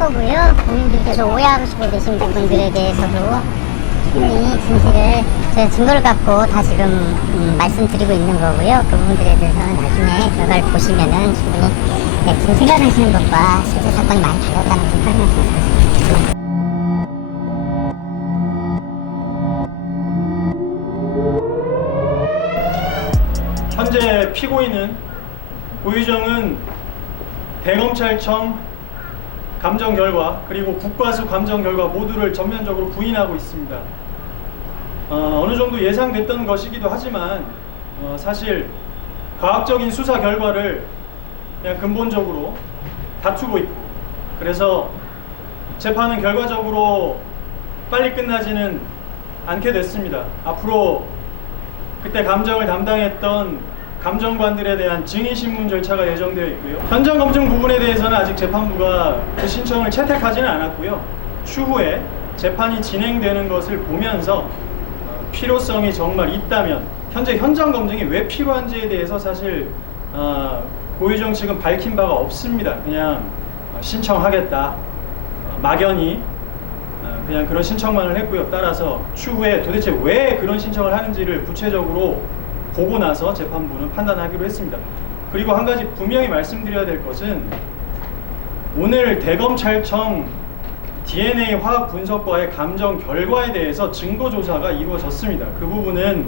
거고요. 국민들께서 오해하시고 계신 부분들에 대해서도 충분히 진실을 저희 증거를 갖고 다 지금 음, 말씀드리고 있는 거고요. 그 부분들에 대해서는 나중에 결과를 보시면은 충분히 네, 지금 생각하시는 것과 실제 사건이 많이 달랐다는 걸 설명할 수 있습니다. 현재 피고인은 고유정은 대검찰청 감정 결과 그리고 국과수 감정 결과 모두를 전면적으로 부인하고 있습니다. 어, 어느 정도 예상됐던 것이기도 하지만 어, 사실 과학적인 수사 결과를 그냥 근본적으로 다투고 있고 그래서 재판은 결과적으로 빨리 끝나지는 않게 됐습니다. 앞으로 그때 감정을 담당했던 감정관들에 대한 증인신문 절차가 예정되어 있고요. 현장 검증 부분에 대해서는 아직 재판부가 그 신청을 채택하지는 않았고요. 추후에 재판이 진행되는 것을 보면서 어, 필요성이 정말 있다면 현재 현장 검증이 왜 필요한지에 대해서 사실 어, 고유정 측은 밝힌 바가 없습니다. 그냥 어, 신청하겠다. 어, 막연히 어, 그냥 그런 신청만을 했고요. 따라서 추후에 도대체 왜 그런 신청을 하는지를 구체적으로 보고 나서 재판부는 판단하기로 했습니다. 그리고 한 가지 분명히 말씀드려야 될 것은 오늘 대검찰청 DNA 화학 분석과의 감정 결과에 대해서 증거 조사가 이루어졌습니다. 그 부분은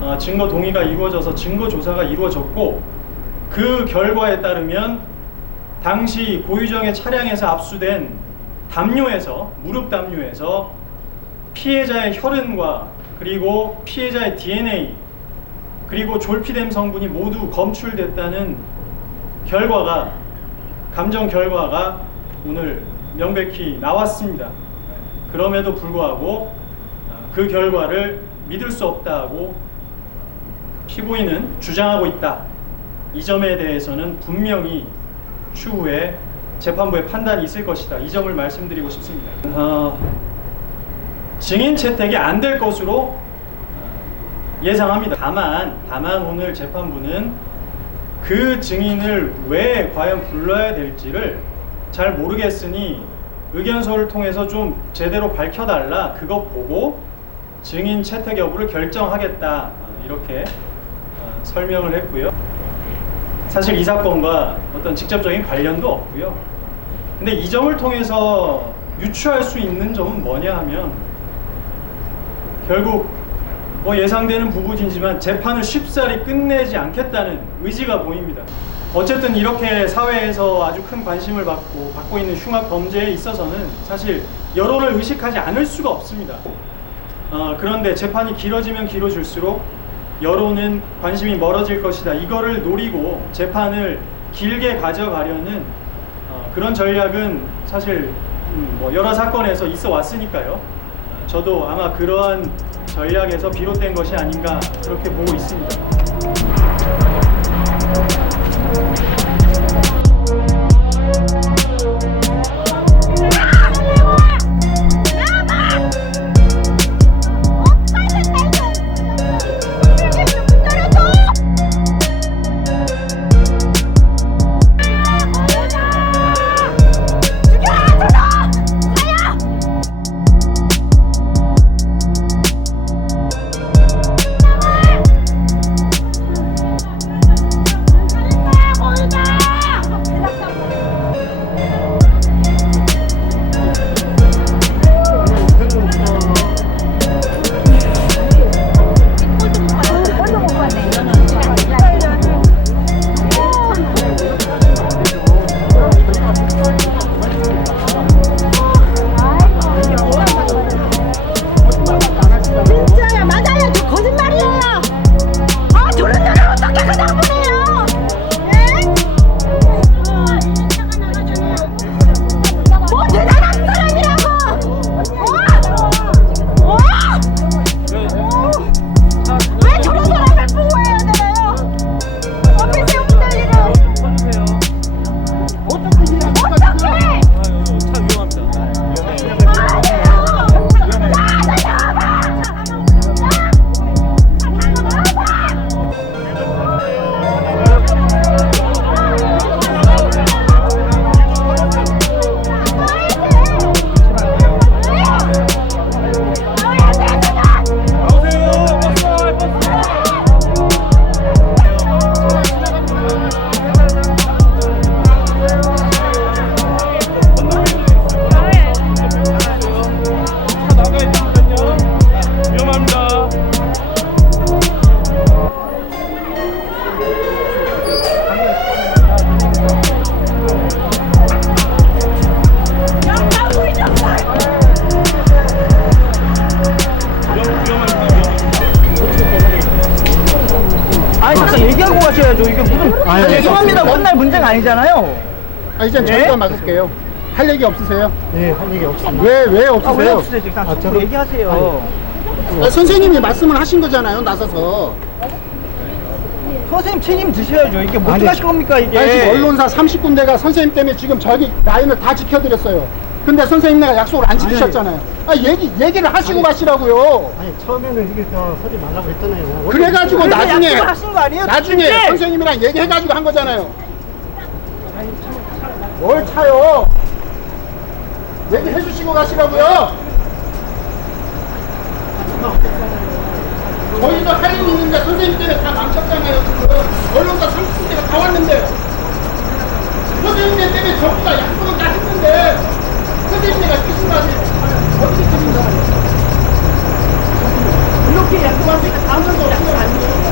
어, 증거 동의가 이루어져서 증거 조사가 이루어졌고 그 결과에 따르면 당시 고유정의 차량에서 압수된 담요에서 무릎 담요에서 피해자의 혈흔과 그리고 피해자의 DNA 그리고 졸피뎀 성분이 모두 검출됐다는 결과가 감정 결과가 오늘 명백히 나왔습니다. 그럼에도 불구하고 어, 그 결과를 믿을 수 없다고 피고인은 주장하고 있다. 이 점에 대해서는 분명히 추후에 재판부의 판단이 있을 것이다. 이 점을 말씀드리고 싶습니다. 어, 증인 채택이 안 될 것으로 어, 예상합니다. 다만, 다만 오늘 재판부는 그 증인을 왜 과연 불러야 될지를 잘 모르겠으니 의견서를 통해서 좀 제대로 밝혀달라. 그거 보고 증인 채택 여부를 결정하겠다. 어, 이렇게 어, 설명을 했고요. 사실 이 사건과 어떤 직접적인 관련도 없고요. 근데 이 점을 통해서 유추할 수 있는 점은 뭐냐 하면 결국 뭐 예상되는 부부진지만 재판을 쉽사리 끝내지 않겠다는 의지가 보입니다. 어쨌든 이렇게 사회에서 아주 큰 관심을 받고 받고 있는 흉악 범죄에 있어서는 사실 여론을 의식하지 않을 수가 없습니다. 어, 그런데 재판이 길어지면 길어질수록 여론은 관심이 멀어질 것이다. 이거를 노리고 재판을 길게 가져가려는 어, 그런 전략은 사실 음, 뭐 여러 사건에서 있어 왔으니까요. 어, 저도 아마 그러한 전략에서 비롯된 것이 아닌가 그렇게 보고 있습니다. 첫날 문제가 아니잖아요. 아, 이제 네? 저희가 막을게요. 할 얘기 없으세요? 네, 할 얘기 없습니다. 왜, 왜 없으세요? 아, 왜 없으세요? 지금 아, 아, 저는- 얘기하세요. 아, 선생님이 말씀을 하신 거잖아요, 나서서. 선생님 책임지셔야죠. 이게 뭐 아니, 어떻게 하실 겁니까, 이게? 아니, 지금 언론사 30군데가 선생님 때문에 지금 저기 라인을 다 지켜드렸어요. 근데 선생님 내가 약속을 안 지키셨잖아요. 아, 얘기, 얘기를 하시고 가시라고요. 아니, 처음에는 이게 저 서지 말라고 했잖아요. 원래 그래가지고 그래서 나중에, 약속을 하신 거 아니에요? 나중에 그때? 선생님이랑 얘기해가지고 한 거잖아요. 뭘 차요? 얘기해 주시고 가시라고요. 저희도 할일 있는데 선생님 때문에 다 망쳤잖아요, 지금. 언론사 30군데가 다 왔는데. 선생님 때문에 전부 다 약속을 다 했는데, 수제비가 크지만 어떻게 큽니다. 이렇게 쓰는가를 알겠습니다.